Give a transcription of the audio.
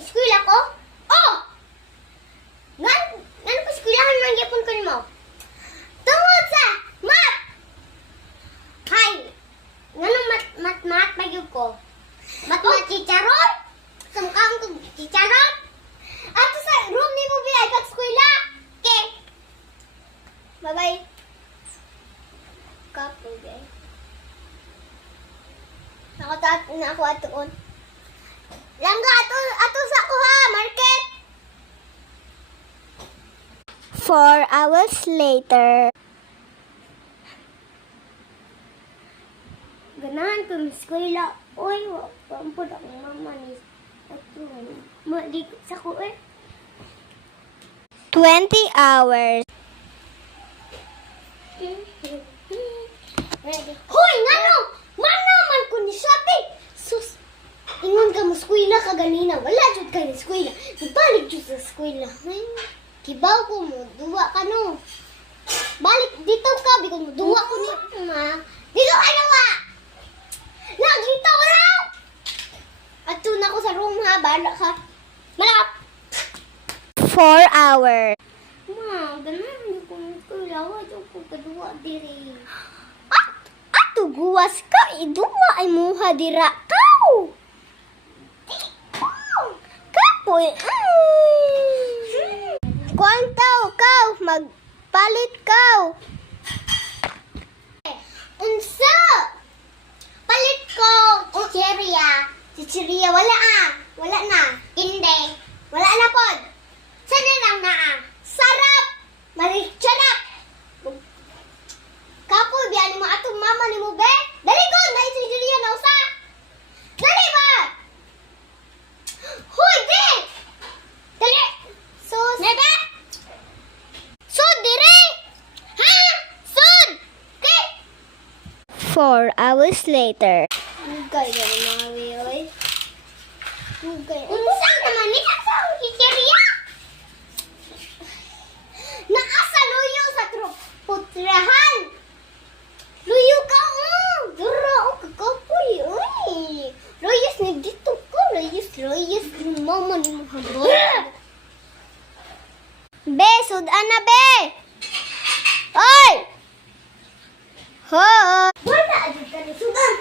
eskwela ko? Oh! Ngano pa eskwelahan man gyapon ko nimo? Tungod sa math. Hay. Ngano mat magyud ko? Mat chicharon? Sumkaon ko chicharon? Ato sa room ni mo biyay pag eskwela. Okay. Bye-bye. Kapo, guys. Ako atoon. Langga ato sa ko ha, market. 4 hours later. Ganahan ko sa eskwela. Oy, pampod akong mama ni ato. Di sa ko 20 hours. Hoy, ngano? Mana man ko ni shopping. Sus. Ingon ka mo eskwela ka ganina. Wala jud ka ni eskwela. Ibalik jud sa eskwela. Ay, kibaw ko mo. Duwa ka no. Balik dito ka. Bikon mo. Duwa ko ni. Ma. Dito ka na wa. Nagdito raw. Ato na ko sa room ha. Bala ka. Malap. 4 hours. Ma, ganahan ko ni eskwela. Wala ko kaduwa diri. Ato guwas ka. Iduwa ay muha dira kaw. Kapoy. Kwantaw kaw. Magpalit kaw. Unsa? Palit ko chicheria. Chicheria wala Wala na. Hindi. Wala na pod. Sana lang na Sarap. Maricharap. Kapoy biya ni mo atong mama ni mo be. Dali ko na chicheria na usa. Dali ba? Hoy, be. Dali. Sus. Neba. Sud dire. Ha? Sud. Okay. 4 hours later. Hugay na mga oy. Hugay. Unsa naman ni asa ang chicheria? Naasa luyo sa putrahan. Luyo ka Dura kakapoy. Uy. Royes ni dito ko. Royes. Mama ni mo habol. Be, sudan na be. Hoy! Hoy! Wala agad ka ni sudan.